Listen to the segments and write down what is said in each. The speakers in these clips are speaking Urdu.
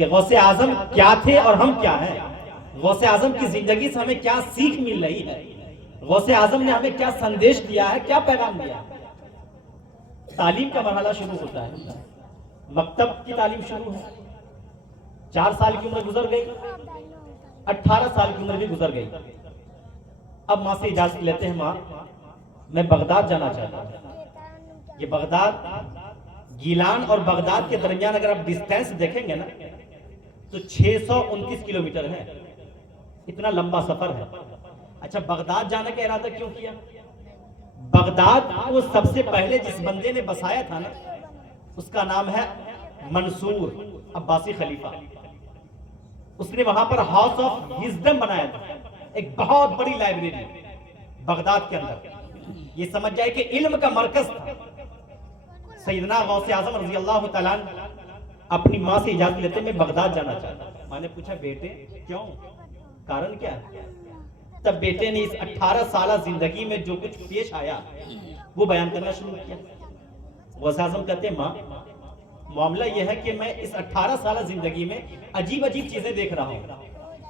کہ غوث اعظم کیا تھے اور ہم کیا ہیں، غوث اعظم کی زندگی سے ہمیں کیا سیکھ مل رہی ہے، غوث اعظم نے ہمیں کیا سندیش دیا ہے، کیا پیغام دیا ہے۔ تعلیم کا مرحلہ شروع ہوتا ہے، مکتب کی تعلیم شروع ہے، 4 سال کی عمر گزر گئی، 18 سال کی عمر بھی گزر گئی۔ اب ماں سے اجازت لیتے ہیں، ماں میں بغداد جانا چاہتا ہوں۔ یہ بغداد، گیلان اور بغداد کے درمیان اگر آپ ڈسٹینس دیکھیں گے نا تو 629 کلومیٹر ہے، اتنا لمبا سفر ہے۔ اچھا، بغداد جانے کا ارادہ کیوں کیا؟ بغداد کو سب سے پہلے جس بندے نے بسایا تھا نا، اس کا نام ہے منصور عباسی خلیفہ۔ اس نے وہاں پر ہاؤس آف وزڈم بنایا تھا، ایک بہت بڑی لائبریری بغداد کے اندر، یہ سمجھ جائے کہ علم کا مرکز تھا۔ سیدنا غوث اعظم رضی اللہ تعالیٰ عنہ اپنی ماں سے اجازت لیتے میں بغداد جانا چاہتا ہوں۔ میں نے پوچھا بیٹے کیوں، کارن کیا ہے؟ تب بیٹے نے اس 18 سالہ زندگی میں جو کچھ پیش آیا وہ بیان کرنا شروع کیا۔ غوث اعظم کہتے ہیں ماں، معاملہ یہ ہے کہ میں اس 18 سالہ زندگی میں عجیب عجیب چیزیں دیکھ رہا ہوں،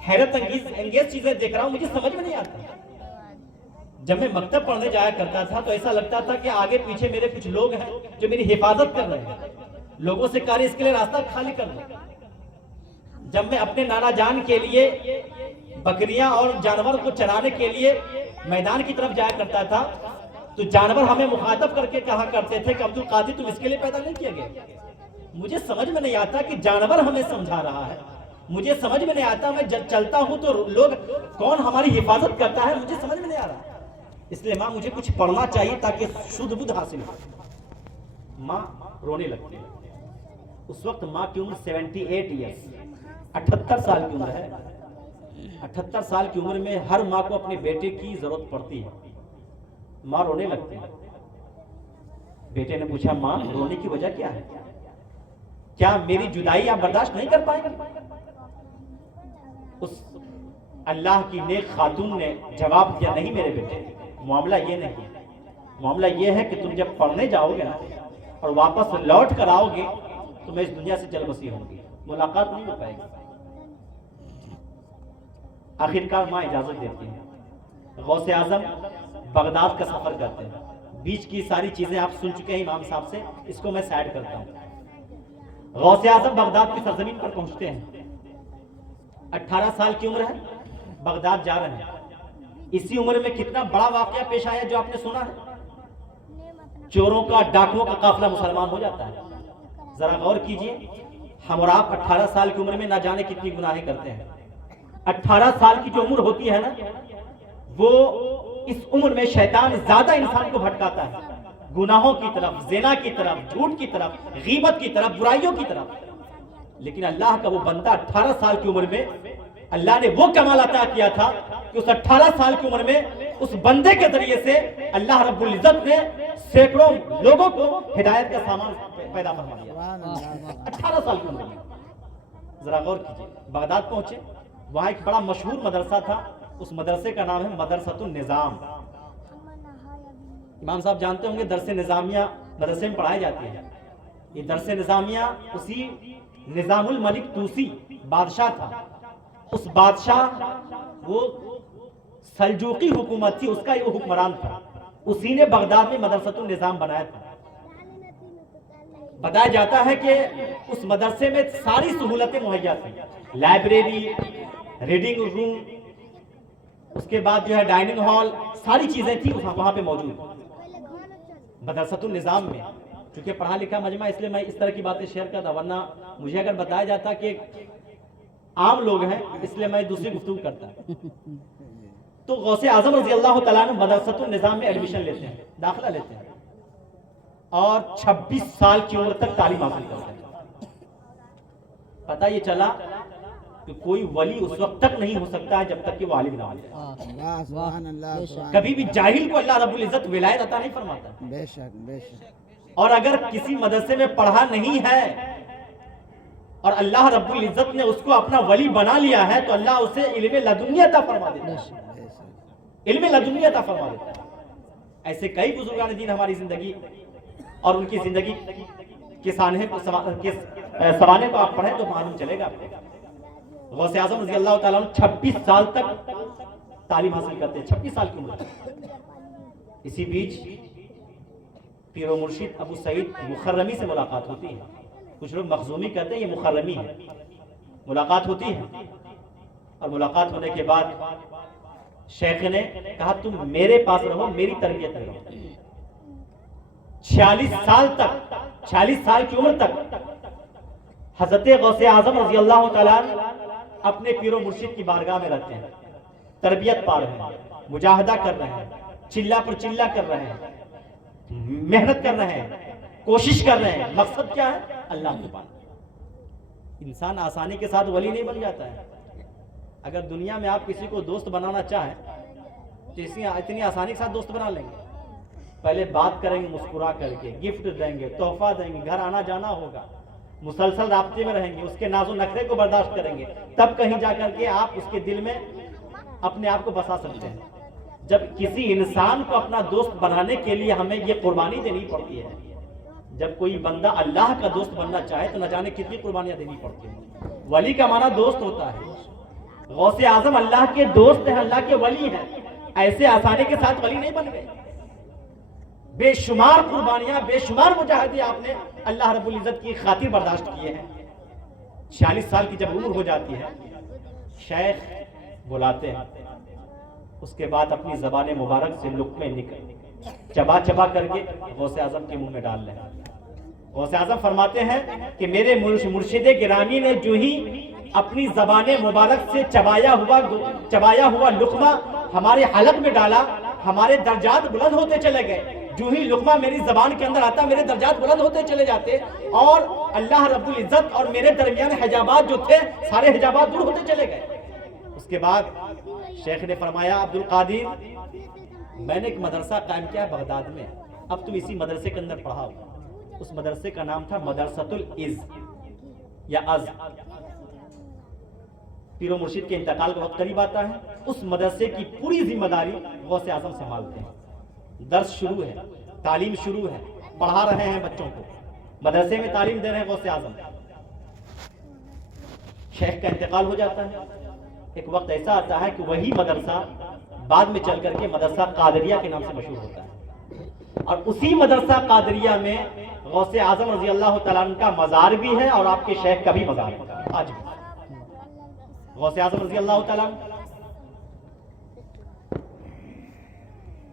حیرت انگیز چیزیں دیکھ رہا ہوں، مجھے سمجھ میں نہیں آتا۔ جب میں مکتب پڑھنے جایا کرتا تھا تو ایسا لگتا تھا کہ آگے پیچھے میرے کچھ لوگ ہیں جو میری حفاظت کر رہے ہیں، لوگوں سے کہا اس کے لیے راستہ خالی کر دو۔ جب میں اپنے نانا جان کے لیے بکریاں اور جانور کو چرانے کے لیے میدان کی طرف جایا کرتا تھا تو جانور ہمیں مخاطب کر کے کہا کرتے تھے کہ عبد القادر تم اس کے لیے پیدا نہیں کیا گیا۔ مجھے سمجھ میں نہیں آتا کہ جانور ہمیں سمجھا رہا ہے، مجھے سمجھ میں نہیں آتا میں جب چلتا ہوں تو لوگ کون ہماری حفاظت کرتا ہے، مجھے سمجھ میں نہیں آ رہا۔ اس لیے ماں مجھے کچھ پڑھنا چاہیے تاکہ شدھ بدھ حاصل ہو۔ ماں رونے لگتی ہے۔ اس وقت ماں کی عمر 78 ایئرس، 78 سال کی عمر ہے۔ 78 سال کی عمر میں ہر ماں کو اپنے بیٹے کی ضرورت پڑتی ہے۔ ماں رونے لگتی ہے۔ بیٹے نے پوچھا ماں رونے کی وجہ کیا ہے؟ کیا میری جدائی آپ برداشت نہیں کر پائیں گے؟ اس اللہ کی نیک خاتون نے جواب دیا نہیں میرے بیٹے، معاملہ یہ نہیں، معاملہ یہ ہے کہ تم جب پڑھنے جاؤ گے نا اور واپس لوٹ کر آؤ گے تو میں اس دنیا سے جل بسی ہوں گی، ملاقات نہیں ہو پائے گی۔ آخرکار ماں اجازت دیتی ہے۔ غوث اعظم بغداد کا سفر کرتے ہیں۔ بیچ کی ساری چیزیں آپ سن چکے ہیں امام صاحب سے، اس کو میں سائڈ کرتا ہوں۔ غوث اعظم بغداد کی سرزمین پر پہنچتے ہیں۔ 18 سال کی عمر ہے، بغداد جا رہے ہیں۔ اسی عمر میں کتنا بڑا واقعہ پیش آیا جو آپ نے سنا ہے، چوروں کا، ڈاکوؤں کا قافلہ مسلمان ہو جاتا ہے۔ ذرا غور کیجئے، ہم اور آپ 18 سال کی عمر میں نہ جانے کتنی گناہیں کرتے ہیں۔ 18 سال کی جو عمر ہوتی ہے نا، وہ اس عمر میں شیطان زیادہ انسان کو بھٹکاتا ہے، گناہوں کی طرف، زنا کی طرف، جھوٹ کی طرف، غیبت کی طرف، برائیوں کی طرف۔ لیکن اللہ کا وہ بندہ 18 سال کی عمر میں اللہ نے وہ کمال عطا کیا تھا کہ اس 18 سال کی عمر میں اس بندے کے ذریعے سے اللہ رب العزت نے سینکڑوں لوگوں کو ہدایت کا سامان پیدا فرما دیا۔ 18 سال کی عمر میں ذرا غور کیجئے۔ بغداد پہنچے، وہاں ایک بڑا مشہور مدرسہ تھا، اس مدرسے کا نام ہے مدرسۃ النظام۔ امام صاحب جانتے ہوں گے درس نظامیہ مدرسے میں پڑھائی جاتی ہے۔ یہ درس نظامیہ اسی نظام الملک توسی بادشاہ تھا، اس بادشاہ وہ سلجوقی حکومت تھی، اس کا یہ حکمران تھا، اسی نے بغداد میں مدرسۃ النظام بنایا تھا۔ بتایا جاتا ہے کہ اس مدرسے میں ساری سہولتیں مہیا تھیں، لائبریری، ریڈنگ روم، اس کے بعد جو ہے ڈائننگ ہال، ساری چیزیں تھیں وہاں پہ موجود۔ مدرسۃ النظام میں چونکہ پڑھا لکھا مجمع، اس لیے میں اس طرح کی باتیں شیئر کرتا، ورنہ مجھے اگر بتایا جاتا کہ عام لوگ ہیں اس لیے میں دوسری گفتگو کرتا۔ تو غوث اعظم رضی اللہ تعالیٰ عنہ مدرسۃ النظام میں ایڈمیشن لیتے ہیں، داخلہ لیتے ہیں، اور 26 سال کی عمر تک تعلیم حاصل کرتے ہیں۔ پتہ یہ چلا کہ کوئی ولی اس وقت تک نہیں ہو سکتا ہے جب تک کہ وہ عالم نہ ہو جائے۔ کبھی بھی جاہل کو اللہ رب العزت ولایت عطا نہیں فرماتا۔ بے شک بے شک۔ اور اگر کسی مدرسے میں پڑھا نہیں ہے اور اللہ رب العزت نے اس کو اپنا ولی بنا لیا ہے تو اللہ اسے علم لدنی عطا فرما دیتا ہے، علم لدنی عطا فرما دیتا ہے۔ ایسے کئی بزرگان دین ہماری زندگی اور ان کی زندگی کے سانحے سوانے کو آپ پڑھیں تو معلوم چلے گا. غوث اعظم رضی اللہ تعالیٰ 26 سال تک تعلیم حاصل کرتے ہیں, 26 سال کی عمر. اسی بیچ پیر و مرشد ابو سعید مخرمی سے ملاقات ہوتی ہے. کچھ لوگ مخزومی کہتے ہیں, یہ مخرمی ہے. ملاقات ہوتی ہے اور ملاقات ہونے کے بعد شیخ نے کہا تم میرے پاس رہو, میری تربیت میں رہو. 46 سال تک, 46 سال کی عمر تک حضرت غوث اعظم رضی اللہ تعالیٰ اپنے پیر و مرشد کی بارگاہ میں رہتے ہیں, تربیت پا رہے ہیں, مجاہدہ کر رہے ہیں, چلہ پر چلہ کر رہے ہیں, محنت کر رہے ہیں, کوشش کر رہے ہیں. مقصد کیا ہے؟ اللہ کو پانا. انسان آسانی کے ساتھ ولی نہیں بن جاتا ہے. اگر دنیا میں آپ کسی کو دوست بنانا چاہیں تو اتنی آسانی کے ساتھ دوست بنا لیں گے. پہلے بات کریں گے مسکرا کر کے, گفٹ دیں گے, تحفہ دیں گے, گھر آنا جانا ہوگا, مسلسل رابطے میں رہیں گے, اس کے ناز و نخرے کو برداشت کریں گے, تب کہیں جا کر کے آپ اس کے دل میں اپنے آپ کو بسا سکتے ہیں. جب کسی انسان کو اپنا دوست بنانے کے لیے ہمیں یہ قربانی دینی پڑتی ہے. جب کوئی بندہ اللہ کا دوست بننا چاہے تو نہ جانے کتنی قربانیاں دینی پڑتی ہیں. ولی کا معنی دوست ہوتا ہے. غوث اعظم اللہ کے دوست ہیں, اللہ کے ولی ہیں. ایسے آسانی کے ساتھ ولی نہیں بن گئے. بے شمار قربانیاں, بے شمار مجاہدے آپ نے اللہ رب العزت کی خاطر برداشت کیے ہیں. 46 سال کی جب عمر ہو جاتی ہے, شیخ بلاتے ہیں. اس کے بعد اپنی زبان مبارک سے لقمے چبا چبا کر کے غوث اعظم کے منہ میں ڈال لیں. غوث اعظم فرماتے ہیں کہ میرے مرشد گرامی نے جو ہی اپنی زبان مبارک سے چبایا ہوا لقمہ ہمارے حلق میں ڈالا, ہمارے درجات بلند ہوتے چلے گئے. جو ہی لقمہ میری زبان کے اندر آتا, میرے درجات بلند ہوتے چلے جاتے, اور اللہ رب العزت اور میرے درمیان حجابات جو تھے سارے حجابات دور ہوتے چلے گئے. اس کے بعد شیخ نے فرمایا عبد القادر, میں نے ایک مدرسہ قائم کیا بغداد میں, اب تم اسی مدرسے کے اندر پڑھاؤ. اس مدرسے کا نام تھا مدرسۃ العز یا از. پیر و مرشد کے انتقال کا وقت قریب آتا ہے. اس مدرسے کی پوری ذمہ داری غوث اعظم سنبھالتے ہیں. درس شروع ہے, تعلیم شروع ہے, پڑھا رہے ہیں بچوں کو, مدرسے میں تعلیم دے رہے ہیں غوث اعظم. شیخ کا انتقال ہو جاتا ہے. ایک وقت ایسا آتا ہے کہ وہی مدرسہ بعد میں چل کر کے مدرسہ قادریہ کے نام سے مشہور ہوتا ہے, اور اسی مدرسہ قادریہ میں غوث اعظم رضی اللہ تعالیٰ عنہ کا مزار بھی ہے اور آپ کے شیخ کا بھی مزار ہے. آج غوث اعظم رضی اللہ تعالیٰ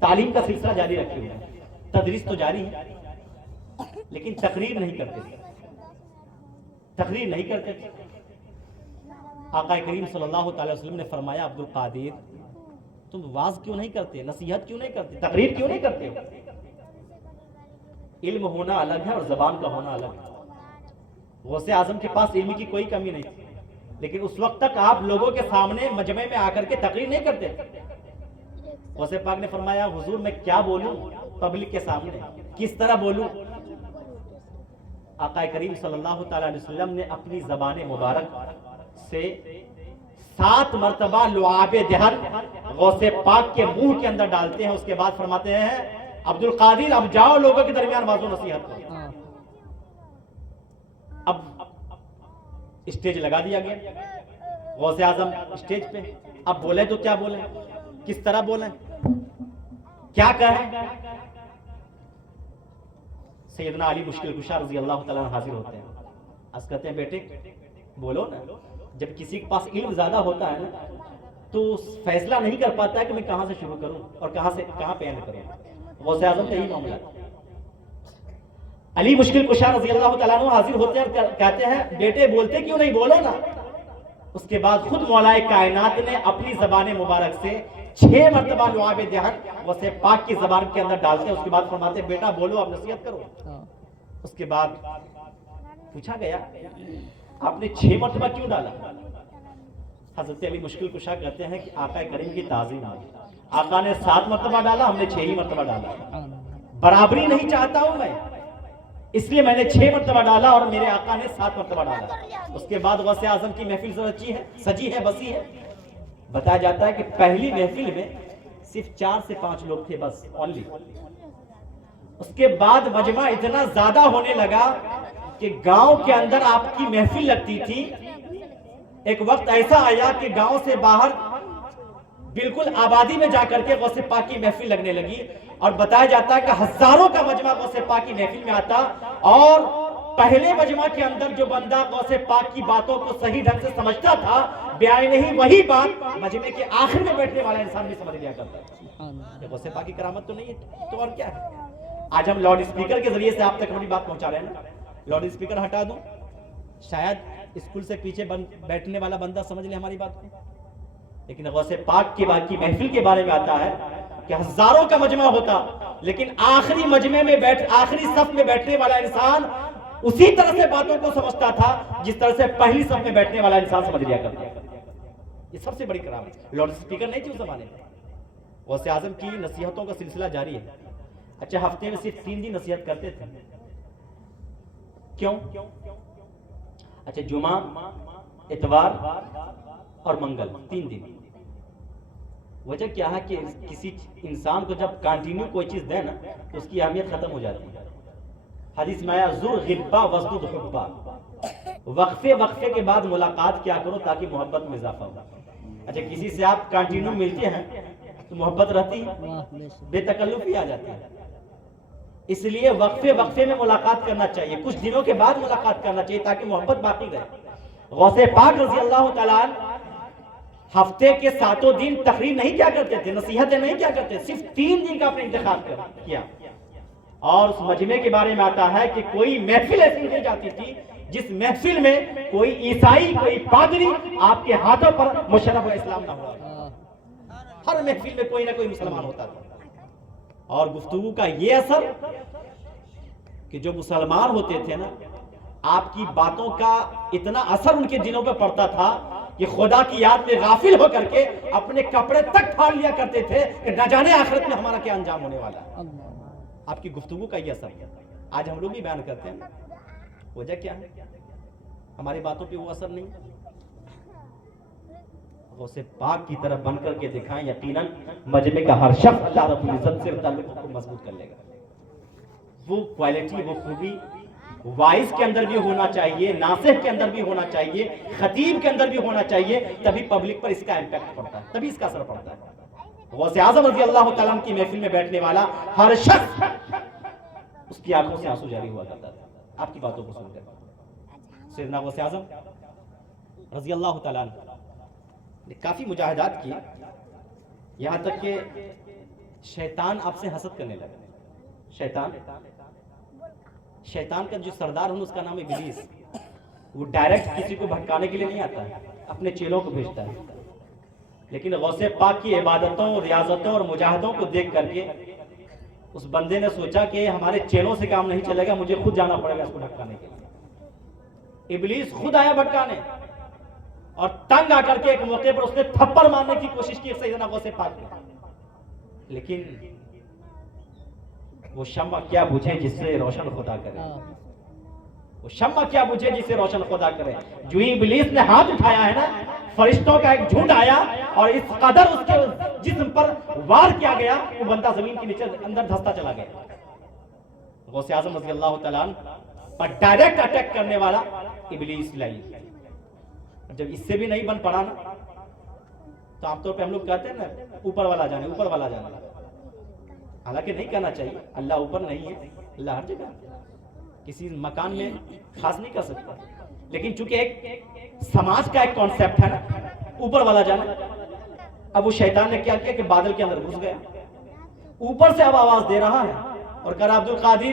تعلیم کا سلسلہ جاری رکھے ہوئے ہیں. تدریس تو جاری ہے لیکن تقریر نہیں کرتے تھے. تقریر نہیں کرتے تھے. آقا کریم صلی اللہ تعالی وسلم نے فرمایا عبد القادر تم واز کیوں نہیں کرتے, نصیحت کیوں نہیں کرتے, تقریر کیوں نہیں کرتے ہو؟ علم ہونا الگ ہے اور زبان کا ہونا الگ ہے. غوث اعظم کے پاس علم کی کوئی کمی نہیں تھی, لیکن اس وقت تک آپ لوگوں کے سامنے مجمع میں آ کر کے تقریر نہیں کرتے. غوث پاک نے فرمایا حضور میں کیا بولوں پبلک کے سامنے, کس طرح بولوں؟ آقا کریم صلی اللہ تعالی علیہ وسلم نے اپنی زبان مبارک سے 7 مرتبہ لعاب دہن غوث پاک کے منہ کے اندر ڈالتے ہیں. اس کے بعد فرماتے ہیں عبد القادر اب جاؤ لوگوں کے درمیان واضح و نصیحت کرو. اب اسٹیج لگا دیا گیا, غوث اعظم اسٹیج پہ. اب بولے تو کیا بولیں, کس طرح بولیں, کیا کہیں؟ سیدنا علی مشکل کشا رضی اللہ تعالیٰ عنہ حاضر ہوتے ہیں. عرض کرتے ہیں بیٹے بولو نا. جب کسی کے پاس علم زیادہ ہوتا ہے نا تو فیصلہ نہیں کر پاتا ہے کہ میں کہاں سے شروع کروں اور کہاں پہ اینڈ کروں. غوث اعظم کا یہی معاملہ. علی مشکل کشا رضی اللہ تعالیٰ عنہ حاضر ہوتے ہیں اور کہتے ہیں بیٹے بولتے کیوں نہیں, بولو نا. اس کے بعد خود مولا کائنات نے اپنی زبان مبارک سے 6 مرتبہ لعاب دہن غوث پاک کی زبان کے اندر ڈالتے ہیں. اس کے بعد فرماتے ہیں بیٹا بولو, اب نصیحت کرو. اس کے بعد پوچھا گیا آپ نے 6 مرتبہ کیوں ڈالا؟ حضرت علی مشکل کشا کہتے ہیں کہ آقا کریم کی تعظیم آئی. آقا نے 7 مرتبہ ڈالا, ہم نے 6 ہی مرتبہ ڈالا. برابری نہیں چاہتا ہوں میں, اس لیے میں نے 6 مرتبہ ڈالا اور میرے آقا نے 7 مرتبہ ڈالا. اس کے بعد غوث اعظم کی محفل سجی ہے بسی ہے. بتایا جاتا ہے کہ پہلی محفل میں صرف 4 سے 5 لوگ تھے بس, اونلی. اس کے بعد مجمع اتنا زیادہ ہونے لگا کہ گاؤں کے اندر آپ کی محفل لگتی تھی، ایک وقت ایسا آیا کہ گاؤں سے باہر بالکل آبادی میں جا کر کے غوث پاک کی محفل لگنے لگی، اور بتایا جاتا ہے کہ ہزاروں کا مجمع غوث پاک کی محفل میں آتا، اور پہلے مجمع کے اندر جو بندہ غوث پاک کی باتوں کو صحیح ڈھنگ سے سمجھتا تھا، بیان نہیں وہی بات مجمع کے آخر میں بیٹھنے والا انسان بھی سمجھ لیا کرتا ہے۔ غوث پاک کی کرامت تو نہیں ہے تو اور کیا ہے؟ آج ہم لاؤڈ اسپیکر کے ذریعے سے آپ تک ہماری بات پہنچا رہے ہیں نا، لاؤڈ اسپیکر ہٹا دوں، شاید اسکول سے پیچھے بیٹھنے والا بندہ سمجھ لے ہماری بات کو، لیکن غوث پاک کی بات کی محفل کے بارے میں آتا ہے کہ ہزاروں کا مجمع ہوتا، لیکن آخری مجمع میں آخری صف میں بیٹھنے والا انسان اسی طرح سے باتوں کو سمجھتا تھا جس طرح سے پہلی صف میں بیٹھنے والا انسان سمجھ لیا کرتا ہے۔ یہ سب سے بڑی کرامت، لاؤڈ اسپیکر نہیں تھی اس زمانے میں۔ غوث اعظم کی نصیحتوں کا سلسلہ جاری ہے۔ اچھا، ہفتے میں صرف 3 دن نصیحت کرتے تھے، کیوں؟ اچھا، جمعہ، اتوار اور منگل، 3 دن۔ وجہ کیا ہے کہ کسی انسان کو جب کنٹینیو کوئی چیز دے نا تو اس کی اہمیت ختم ہو جاتی ہے۔ حدیث میں آیا زر غبا وزد حبا، وقفے کے بعد ملاقات کیا کرو تاکہ محبت میں اضافہ ہو۔ اچھا، کسی سے آپ کنٹینیو ملتے ہیں تو محبت رہتی ہے، بے تکلفی آ جاتی ہے۔ اس لیے وقفے میں ملاقات کرنا چاہیے، کچھ دنوں کے بعد ملاقات کرنا چاہیے تاکہ محبت باقی رہے۔ غوث پاک رضی اللہ تعالیٰ ہفتے کے 7 دن تقریر نہیں کیا کرتے تھے، نصیحتیں نہیں کیا کرتے، صرف 3 دن کا اپنے انتخاب کیا۔ اور اس مجمع کے بارے میں آتا ہے کہ کوئی محفل ایسی نہیں جاتی تھی جس محفل میں کوئی عیسائی، کوئی پادری آپ کے ہاتھوں پر مشرف اسلام نہ ہوا۔ ہر محفل میں کوئی نہ کوئی مسلمان ہوتا تھا۔ اور گفتگو کا یہ اثر کہ جو مسلمان ہوتے تھے نا، آپ کی باتوں کا اتنا اثر ان کے دلوں پہ پڑتا تھا کہ خدا کی یاد میں غافل ہو کر کے اپنے کپڑے تک پھاڑ لیا کرتے تھے کہ نہ جانے آخرت میں ہمارا کیا انجام ہونے والا ہے۔ آپ کی گفتگو کا یہ اثر ہے۔ آج ہم لوگ بھی بیان کرتے ہیں، وجہ کیا ہے؟ ہماری باتوں پہ وہ اثر نہیں۔ غوث پاک کی طرف بن کر کے دکھائیں، یقیناً مجمع کا ہر شخص اللہ رب العزت سے تعلق کو مضبوط کر لے گا۔ وہ کوالٹی، وہ خوبی وائس کے اندر بھی ہونا چاہیے، ناصح کے اندر بھی ہونا چاہیے، خطیب کے اندر بھی ہونا چاہیے، تبھی پبلک پر اس کا امپیکٹ پڑتا ہے، تبھی اس کا اثر پڑتا ہے۔ غوث اعظم رضی اللہ تعالیٰ کی محفل میں بیٹھنے والا ہر شخص اس کی آنکھوں سے آنسو جاری ہوا کرتا تھا آپ کی باتوں کو سن کر۔ سیدنا غوث اعظم رضی اللہ تعالیٰ نے کافی مجاہدات کی، یہاں تک کہ شیطان آپ سے حسد کرنے لگا۔ شیطان کا جو سردار ہوں اس کا نام ابلیس، وہ ڈائریکٹ کسی کو بھٹکانے کے لیے نہیں آتا ہے، اپنے چیلوں کو بھیجتا ہے۔ لیکن غوث پاک کی عبادتوں، ریاضتوں اور مجاہدوں کو دیکھ کر کے اس بندے نے سوچا کہ ہمارے چیلوں سے کام نہیں چلے گا، مجھے خود جانا پڑے گا اس کو بھٹکانے کے لیے۔ ابلیس خود آیا بھٹکانے، اور تنگ آ کر کے ایک موقع پر اس نے تھپڑ مارنے کی کوشش کی سیدنا غوث پاک نے، لیکن وہ شمع کیا بجھے جس سے روشن خدا کرے، وہ شمع کیا بجھے جس سے روشن خدا کرے۔ جو ہی ابلیس نے ہاتھ اٹھایا ہے نا، فرشتوں کا ایک جھنڈ آیا اور اس قدر اس کے جسم پر وار کیا گیا، وہ بندہ زمین کے نیچے اندر دھستا چلا گیا۔ غوث اعظم رضی اللہ تعالیٰ پر ڈائریکٹ اٹیک کرنے والا ابلیس لائی۔ جب اس سے بھی نہیں بن پڑا نا، تو عام طور پہ ہم لوگ کہتے ہیں نا اوپر والا جانے، اوپر والا جانے، حالانکہ نہیں کہنا چاہیے۔ اللہ اوپر نہیں ہے، اللہ ہر جگہ، کسی مکان میں خاص نہیں کر سکتا، لیکن چونکہ ایک سماج کا ایک کانسیپٹ ہے نا اوپر والا جانا۔ اب وہ شیطان نے کیا کیا کہ بادل کے اندر گھس گیا، اوپر سے اب آواز دے رہا ہے اور کہا عبد القادر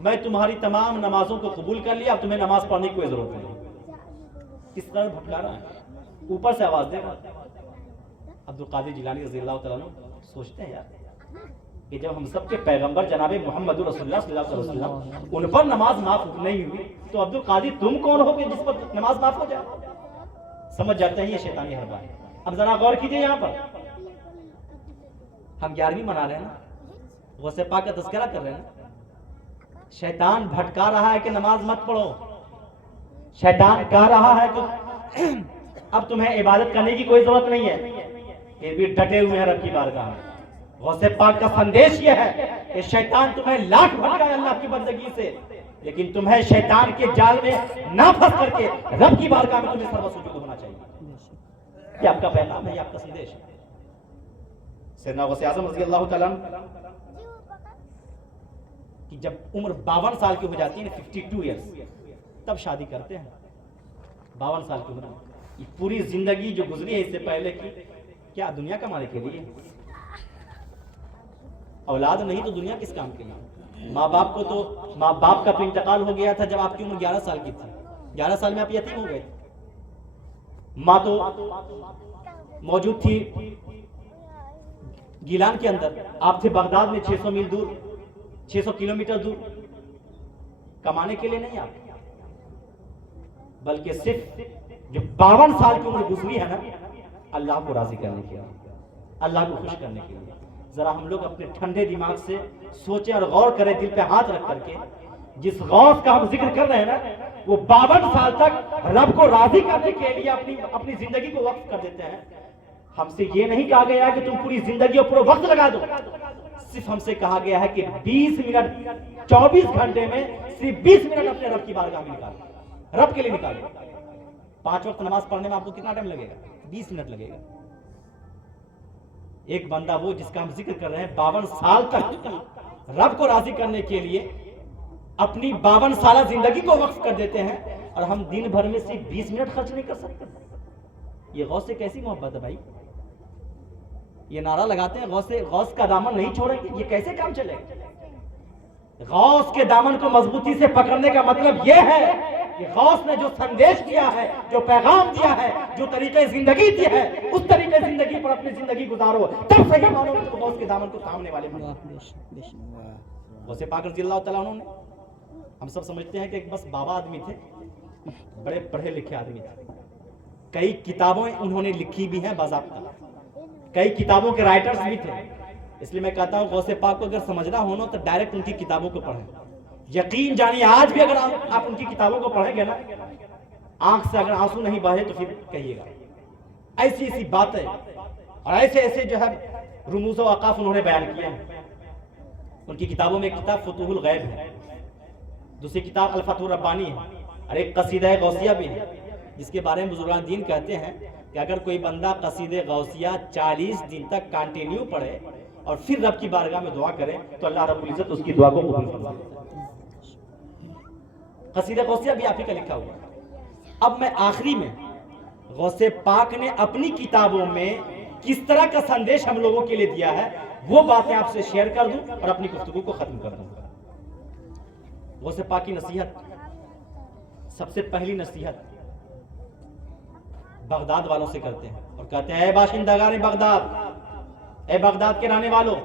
میں تمہاری تمام نمازوں کو قبول کر لیا، اب تمہیں نماز پڑھنے کی کوئی ضرورت نہیں۔ کس طرح بھٹکا رہا ہے، اوپر سے آواز دے رہا ہے۔ عبد القادر جیلانی رضی اللہ تعالیٰ عنہ سوچتے ہیں یار کہ جب ہم سب کے پیغمبر جناب محمد رسول اللہ صلی اللہ علیہ وسلم ان پر نماز معاف نہیں ہوئی، تو عبد القادر تم کون ہو کہ جس پر نماز معاف ہو جائے؟ سمجھ جاتے ہیں یہ شیطانی حربہ ہے۔ اب ذرا غور کیجئے، یہاں پر ہم 11ویں منا رہے ہیں نا، غوث پاک کا تذکرہ کر رہے ہیں نا، شیطان بھٹکا رہا ہے کہ نماز مت پڑھو، شیطان کہہ رہا ہے کہ اب تمہیں عبادت کرنے کی کوئی ضرورت نہیں ہے، پھر بھی ڈٹے ہوئے ہیں رب کی بارگاہ میں۔ غوث پاک کا سندیش یہ ہے کہ شیطان تمہیں لاکھ بھٹکائے اللہ کی بندگی سے، لیکن تمہیں شیطان کے جال میں نہ پھنس کر کے رب کی بارگاہ میں تمہیں سرو سجود ہونا چاہیے. یہ آپ کا پیغام ہے, یہ آپ کا سندیش ہے. سیدنا غوث اعظم رضی اللہ تعالیٰ عنہ کہ جب عمر 52 سال کی ہو جاتی ہے, 52 ایئرس, تب شادی کرتے ہیں. 52 سال کی عمر, یہ پوری زندگی جو گزری ہے اس سے پہلے کی, کیا دنیا کمانے کے لیے؟ اولاد نہیں تو دنیا کس کام کے لیے؟ ماں باپ کا تو انتقال ہو گیا تھا جب آپ کی عمر 11 سال کی تھی. 11 سال میں آپ یتیم ہو گئے تھے. ماں تو موجود تھی گیلان کے اندر, آپ تھے بغداد میں 600 میل دور, 600 کلومیٹر دور. کمانے کے لیے نہیں آپ, بلکہ صرف جو 52 سال کی عمر گزری ہے نا, اللہ کو راضی کرنے کے لیے, اللہ کو خوش کرنے کے لیے. ذرا ہم لوگ اپنے ٹھنڈے دماغ سے سوچیں اور غور کریں, دل پہ ہاتھ رکھ کر کے. جس غوث کا ہم ذکر کر رہے ہیں نا, وہ 52 سال تک رب کو راضی کرنے کے لیے اپنی زندگی کو وقف کر دیتے ہیں. ہم سے یہ نہیں کہا گیا کہ تم پوری زندگی اور پورا وقت لگا دو, صرف ہم سے کہا گیا ہے کہ 20 منٹ 24 گھنٹے میں صرف 20 منٹ اپنے رب کی بارگاہ میں نکالو, رب کے لیے نکالو. 5 وقت نماز پڑھنے میں آپ کو کتنا ٹائم لگے گا؟ 20 منٹ لگے گا. ایک بندہ وہ جس کا ہم ذکر کر رہے ہیں 52 سال تک رب کو راضی کرنے کے لیے اپنی 52 سالہ زندگی کو وقف کر دیتے ہیں, اور ہم دن بھر میں صرف 20 منٹ خرچ نہیں کر سکتے. یہ غوث سے کیسی محبت ہے بھائی؟ یہ نعرہ لگاتے ہیں غوث کا دامن نہیں چھوڑیں گے, یہ کیسے کام چلے گا؟ غوث کے دامن کو مضبوطی سے پکڑنے کا مطلب یہ ہے کہ غوث نے جو سندیش دیا ہے, جو پیغام دیا ہے, جو طریقے زندگی دی ہے, اس طریقے زندگی پر اپنی زندگی گزارو, تب صحیح مانو کہ غوث کے دامن کو تھامنے والے بنو. غوث پاک رضی اللہ تعالیٰ عنہ نے, ہم سب سمجھتے ہیں کہ ایک بس بابا آدمی تھے, بڑے پڑھے لکھے آدمی تھے. کئی کتابیں انہوں نے لکھی بھی ہیں باضابطہ, کئی کتابوں کے رائٹرز بھی تھے. اس لیے میں کہتا ہوں غوث پاک کو اگر سمجھنا ہونا تو ڈائریکٹ ان کی کتابوں کو پڑھیں. یقین جانیے آج بھی اگر آپ ان کی کتابوں کو پڑھیں گے نا, آنکھ سے اگر آنسو نہیں بہے تو پھر کہیے گا. ایسی ایسی باتیں اور ایسے جو ہے رموز و اوقاف انہوں نے بیان کیا ہے. ان کی کتابوں میں ایک کتاب فتوح الغیب ہے, دوسری کتاب الفتح الربانی ہے, اور ایک قصیدہ غوثیہ بھی ہے, جس کے بارے میں بزرگان دین کہتے ہیں کہ اگر کوئی بندہ قصیدہ غوثیہ 40 دن تک کنٹینیو پڑھے اور پھر رب کی بارگاہ میں دعا کرے تو اللہ رب العزت اس کی دعا کو قبول فرما لیتا ہے. قصیدہ غوثیہ بھی آپ ہی کا لکھا ہوا ہے. اب میں آخری میں غوث پاک نے اپنی کتابوں میں کس طرح کا سندیش ہم لوگوں کے لیے دیا ہے وہ باتیں آپ سے شیئر کر دوں اور اپنی گفتگو کو ختم کر دوں. غوث پاک کی نصیحت, سب سے پہلی نصیحت بغداد والوں سے کرتے ہیں اور کہتے ہیں, اے باشندگان بغداد, اے بغداد کے رہنے والوں,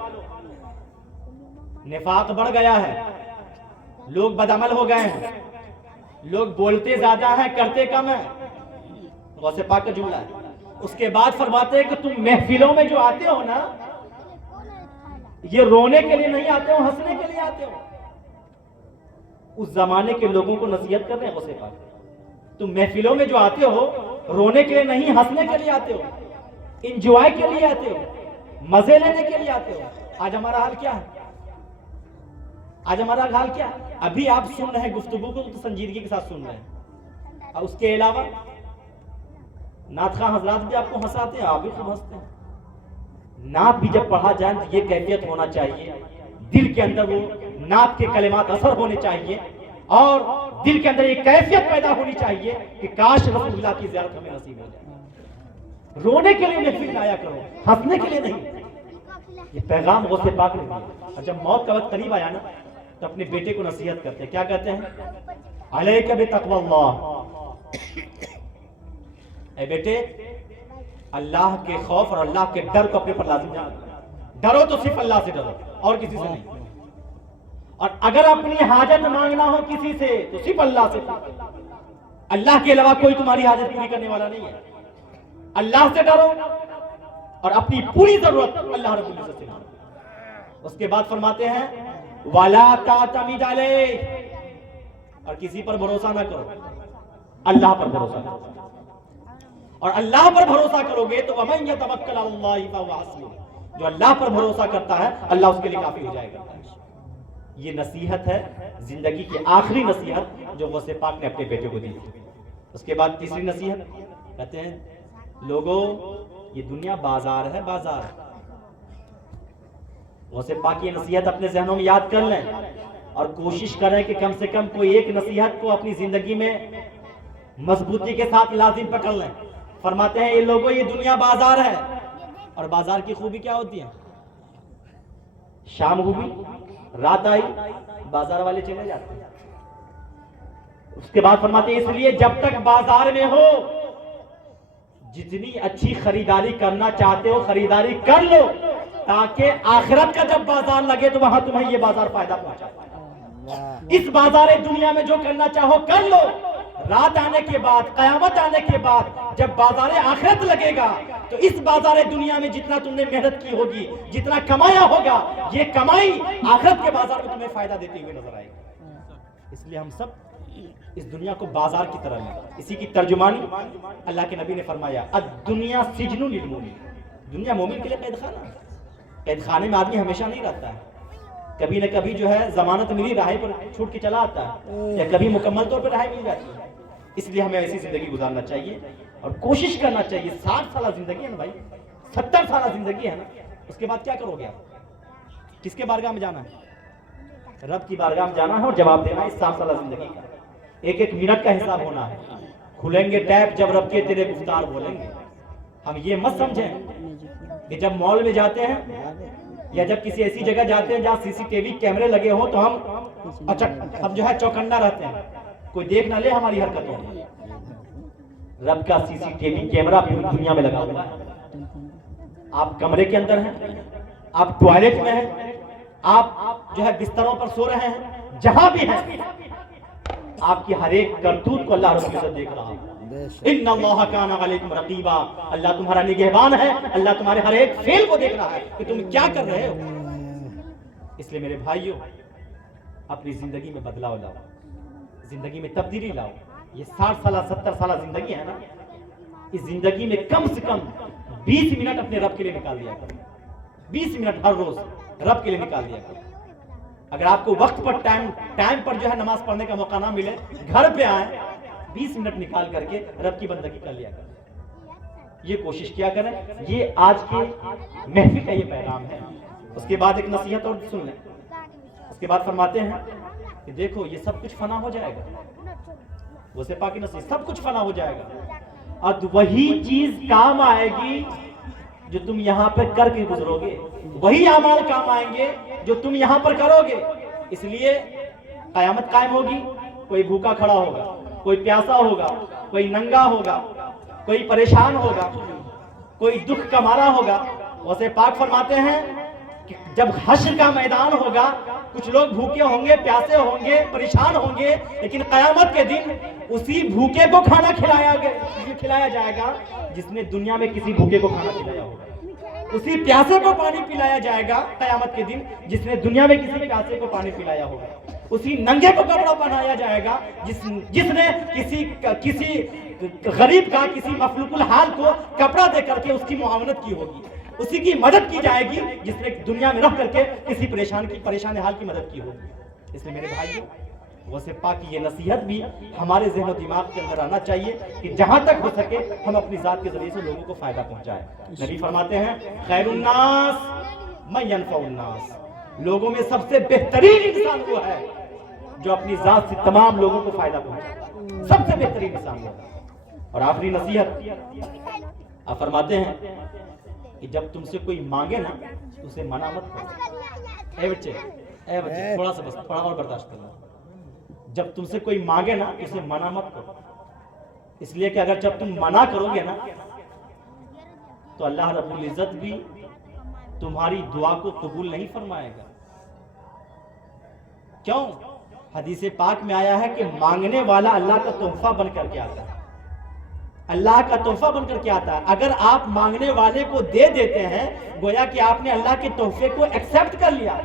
نفاق بڑھ گیا ہے, لوگ بدعمل ہو گئے ہیں, لوگ بولتے زیادہ ہیں کرتے کم ہیں. غوث پاک کا جملہ ہے. اس کے بعد فرماتے ہیں کہ تم محفلوں میں جو آتے ہو نا, یہ رونے کے لیے نہیں آتے ہو, ہنسنے کے لیے آتے ہو. اس زمانے کے لوگوں کو نصیحت کر رہے ہیں غوث پاک. تم محفلوں میں جو آتے ہو رونے کے لیے نہیں, ہنسنے کے لیے آتے ہو, انجوائے کے لیے آتے ہو, مزے لینے کے لیے آتے ہو. آج ہمارا حال کیا ہے؟ آج ہمارا حال کیا ہے؟ ابھی آپ سن رہے ہیں گفتگو کو تو سنجیدگی کے ساتھ سن رہے ہیں, اور اس کے علاوہ نعت خواہ حضرات بھی آپ کو ہنساتے ہیں, آپ بھی خوب ہنستے ہیں. نعت بھی جب پڑھا جائے تو یہ کیفیت ہونا چاہیے, دل کے اندر وہ نعت کے کلمات اثر ہونے چاہیے, اور دل کے اندر ایک کیفیت پیدا ہونی چاہیے کہ کاش رسول اللہ کی زیارت ہمیں نصیب ہو جائے. رونے کے لیے محفل لایا کرو, ہنسنے کے لیے نہیں. یہ پیغام غوث پاک نے دیا. اور جب موت کا وقت قریب آیا نا تو اپنے بیٹے کو نصیحت کرتے ہیں. کیا کہتے ہیں؟ علیک بتقوی اللہ, اے بیٹے اللہ کے خوف اور اللہ کے ڈر کو اپنے پر لازم جان. ڈرو تو صرف اللہ سے ڈرو اور کسی سے نہیں. اور اگر اپنی حاجت مانگنا ہو کسی سے تو صرف اللہ سے. اللہ کے علاوہ کوئی تمہاری حاجت پوری کرنے والا نہیں ہے. اللہ سے ڈرو اور اپنی پوری ضرورت اللہ رب العزت سے مانگو. اس کے بعد فرماتے ہیں وَلَا تَعْتَمِدْ عَلَيْهِ, اور کسی پر بھروسہ نہ کرو, اللہ پر بھروسہ کرو. اور اللہ پر بھروسہ کرو گے تو وَمَنْ يَتَوَكَّلْ عَلَى اللَّهِ فَهُوَ حَسْبُهُ, جو اللہ پر بھروسہ کرتا ہے اللہ اس کے لیے کافی ہو جائے گا. یہ نصیحت ہے زندگی کی آخری نصیحت جو غوث پاک نے اپنے بیٹے کو دی تھی. اس کے بعد تیسری نصیحت کہتے ہیں لوگوں یہ دنیا بازار ہے بازار. غوث پاک یہ نصیحت اپنے ذہنوں میں یاد کر لیں اور کوشش کریں کہ کم سے کم کوئی ایک نصیحت کو اپنی زندگی میں مضبوطی کے ساتھ لازم پکڑ لیں. فرماتے ہیں یہ لوگوں یہ دنیا بازار ہے اور بازار کی خوبی کیا ہوتی ہے؟ شام ہوئی رات آئی بازار والے چلے جاتے ہیں. اس کے بعد فرماتے ہیں اس لیے جب تک بازار میں ہو جتنی اچھی خریداری کرنا چاہتے ہو خریداری کر لو تاکہ آخرت کا جب بازار لگے تو وہاں تمہیں یہ بازار فائدہ پہنچائے. اس بازار دنیا میں جو کرنا چاہو کر لو. رات آنے کے بعد قیامت آنے کے بعد جب بازار آخرت لگے گا تو اس بازار دنیا میں جتنا تم نے محنت کی ہوگی جتنا کمایا ہوگا یہ کمائی آخرت کے بازار میں تمہیں فائدہ دیتے ہوئے نظر آئے گی. اس لیے ہم سب اس دنیا کو بازار کی طرح لیں. اسی کی ترجمانی اللہ کے نبی نے فرمایا الدنیا سجن للمؤمن. دنیا مومن کے لیے قید خانہ ہے. قید خانے میں آدمی ہمیشہ نہیں رہتا ہے. کبھی نہ کبھی جو ہے ضمانت ملی رہائی پر چھوٹ کے چلا آتا ہے یا کبھی مکمل طور پر رہائی مل جاتی ہے. اس لیے ہمیں ایسی زندگی گزارنا چاہیے اور کوشش کرنا چاہیے. 60 سالہ زندگی ہے نا بھائی 70 سالہ زندگی ہے نا اس کے بعد کیا کرو گے آپ؟ کس کے بارگاہ میں جانا ہے؟ رب کی بارگاہ میں جانا ہے اور جواب دینا ہے اس 60 سالہ زندگی کا. ایک ایک منٹ کا حساب ہونا ہے. کھلیں گے ٹیپ جب رب کے تیرے گفتار بولیں گے. ہم یہ مت سمجھیں کہ جب مال میں جاتے ہیں یا جب کسی ایسی جگہ جاتے ہیں جہاں CCTV کیمرے لگے ہوں تو ہم جو ہے چوکندہ رہتے ہیں کوئی دیکھ نہ لے ہماری حرکتوں. رب کا CCTV کیمرہ پوری دنیا میں لگا ہوا ہے. آپ کمرے کے اندر ہیں آپ ٹوائلٹ میں ہیں آپ جو ہے بستروں پر سو رہے ہیں جہاں بھی ہیں آپ کی ہر ایک کرتوت کو اللہ رب العزت دیکھ رہا ہے. ان اللہ کان علیکم رقیبا. اللہ تمہارا نگہبان ہے. اللہ تمہارے ہر ایک فعل کو دیکھ رہا ہے کہ تم کیا کر رہے ہو. اس لیے میرے بھائیوں اپنی زندگی میں بدلاؤ لاؤ زندگی میں تبدیلی لاؤ. یہ 60 سالہ 70 سالہ زندگی ہے نا اس زندگی میں کم سے کم 20 منٹ اپنے رب کے لیے نکال دیا کرو. 20 منٹ ہر روز رب کے لیے نکال دیا کرو. اگر آپ کو وقت پر ٹائم پر جو ہے نماز پڑھنے کا موقع نہ ملے گھر پہ آئیں 20 منٹ نکال کر کے رب کی بندگی کر لیا کریں. یہ کوشش کیا کریں. یہ آج کے محفل کا یہ پیغام ہے. اس کے بعد ایک نصیحت اور سن لیں. اس کے بعد فرماتے ہیں کہ دیکھو یہ سب کچھ فنا ہو جائے گا. وہ سے پاکی نصیحت سب کچھ فنا ہو جائے گا اور وہی چیز کام آئے گی جو تم یہاں پہ کر کے گزرو گے. وہی اعمال کام آئیں گے جو تم یہاں پر کرو گے. اس لیے قیامت قائم ہوگی کوئی بھوکا کھڑا ہوگا کوئی پیاسا ہوگا کوئی ننگا ہوگا کوئی پریشان ہوگا کوئی دکھ کا مارا ہوگا. ویسے پاک فرماتے ہیں کہ جب حشر کا میدان ہوگا کچھ لوگ بھوکے ہوں گے پیاسے ہوں گے پریشان ہوں گے لیکن قیامت کے دن اسی بھوکے کو کھانا کھلایا جائے گا جس نے دنیا میں کسی بھوکے کو کھانا کھلایا ہوگا. اسی پیاسے کو پانی پلایا جائے گا قیامت کے دن جس نے دنیا میں کسی پیاسے کو پانی پلایا ہوگا. اسی ننگے کو کپڑا پہنایا جائے گا جس نے کسی غریب کا کسی مفلوق الحال کو کپڑا دے کر کے اس کی معاونت کی ہوگی. اسی کی مدد کی جائے گی جس نے دنیا میں رہ کر کے کسی پریشان حال کی مدد کی ہوگی. اس لیے میرے بھائیوں غوث پاک کی یہ نصیحت بھی ہمارے ذہن و دماغ کے اندر آنا چاہیے کہ جہاں تک ہو سکے ہم اپنی ذات کے ذریعے سے لوگوں کو فائدہ پہنچائیں. نبی فرماتے ہیں خیر الناس من ينفع الناس. لوگوں میں سب سے بہترین انسان وہ ہے جو اپنی ذات سے تمام لوگوں کو فائدہ پہنچائے. سب سے بہترین انسان وہ ہے. اور آخری نصیحت آپ فرماتے ہیں کہ جب تم سے کوئی مانگے نا تو اسے منع مت کرو. اے بچے تھوڑا سا بس تھوڑا اور برداشت کرو. جب تم سے کوئی مانگے نا تو اسے منع مت کرو. اس لیے کہ اگر جب تم منع کرو گے نا تو اللہ رب العزت بھی تمہاری دعا کو قبول نہیں فرمائے گا. کیوں؟ حدیث پاک میں آیا ہے کہ مانگنے والا اللہ کا تحفہ بن کر کے آتا ہے. اللہ کا تحفہ بن کر کے آتا ہے. اگر آپ مانگنے والے کو دے دیتے ہیں گویا کہ آپ نے اللہ کے تحفے کو ایکسپٹ کر لیا.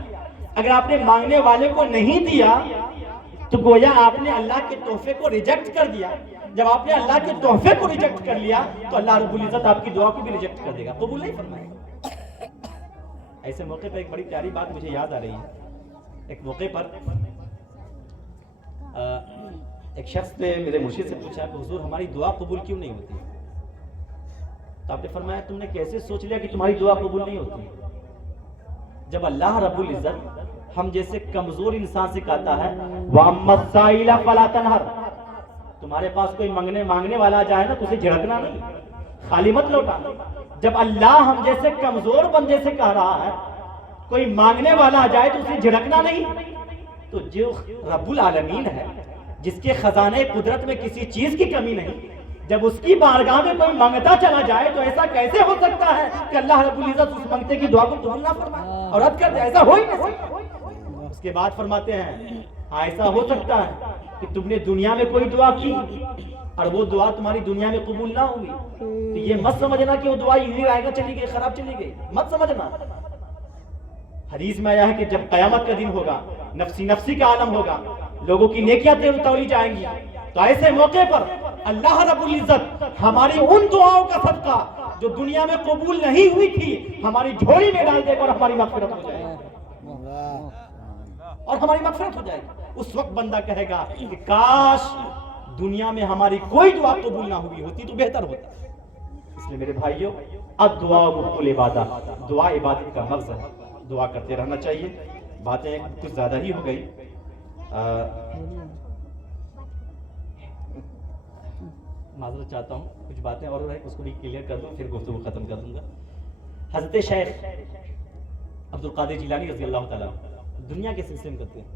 اگر آپ نے مانگنے والے کو نہیں دیا تو گویا آپ نے اللہ کے تحفے کو ریجیکٹ کر دیا. جب آپ نے اللہ کے تحفے کو ریجیکٹ کر لیا تو اللہ رب العزت آپ کی دعا کو بھی ریجیکٹ کر دے گا, قبول نہیں فرمائے گا. ایسے موقع پہ ایک بڑی پیاری بات مجھے یاد آ رہی ہے. ایک موقع پر ایک شخص نے میرے مرشد سے پوچھا کہ حضور ہماری دعا قبول کیوں نہیں ہوتی؟ تو آپ نے فرمایا تم نے کیسے سوچ لیا کہ تمہاری دعا قبول نہیں ہوتی؟ جب اللہ رب العزت ہم جیسے کمزور انسان سے کہتا ہے وَأَمَّا السَّائِلَ فَلَا تَنْهَرْ، تمہارے پاس کوئی مانگنے والا آ جائے نا تو اسے جھڑکنا نہیں، خالی مت لوٹا۔ جب اللہ ہم جیسے کمزور بندے سے کہہ رہا ہے کوئی مانگنے والا آ جائے تو اسے جھڑکنا نہیں، تو جو رب العالمین ہے جس کے خزانے قدرت میں کسی چیز کی کمی نہیں، جب اس کی بارگاہ میں کوئی مانگتا چلا جائے تو ایسا کیسے ہو سکتا ہے کہ اللہ رب العزت اس منگتے کی دعا کو قبول نہ فرمائے اور رد کر دے؟ ایسا ہو ہی نہیں سکتا۔ اس کے بعد فرماتے ہیں ایسا ہو سکتا ہے کہ تم نے دنیا میں کوئی دعا کی اور وہ دعا تمہاری دنیا میں قبول نہ ہوگی، تو یہ مت سمجھنا کہ وہ دعا یوں ہی آئے گا چلی گئی، خراب چلی گئی، مت سمجھنا۔ حدیث میں آیا ہے کہ جب قیامت کا دن ہوگا، نفسی نفسی کا عالم ہوگا، لوگوں کی نیکیاں تولی جائیں گی، تو ایسے موقع پر اللہ رب العزت ہماری ان دعاؤں کا صدقہ جو دنیا میں قبول نہیں ہوئی تھی ہماری جھولی میں ڈال دے گا اور ہماری مغفرت ہو جائے گی، اور ہماری مغفرت ہو جائے گی۔ اس وقت بندہ کہے گا کہ کاش دنیا میں ہماری کوئی دعا قبول نہ ہوئی ہوتی تو بہتر ہوتا۔ اس لیے میرے بھائیوں، الدعاء مخ العبادہ، دعا عبادت کا مغز ہے، دعا کرتے رہنا چاہیے۔ باتیں کچھ زیادہ ہی ہو گئی، معذرت چاہتا ہوں، کچھ باتیں اور ہیں اس کو بھی کلیئر کر دوں پھر گفتگو ختم کر دوں گا۔ حضرت شیخ عبد القادر جیلانی رضی اللہ تعالیٰ دنیا کے سلسلے میں کرتے ہیں،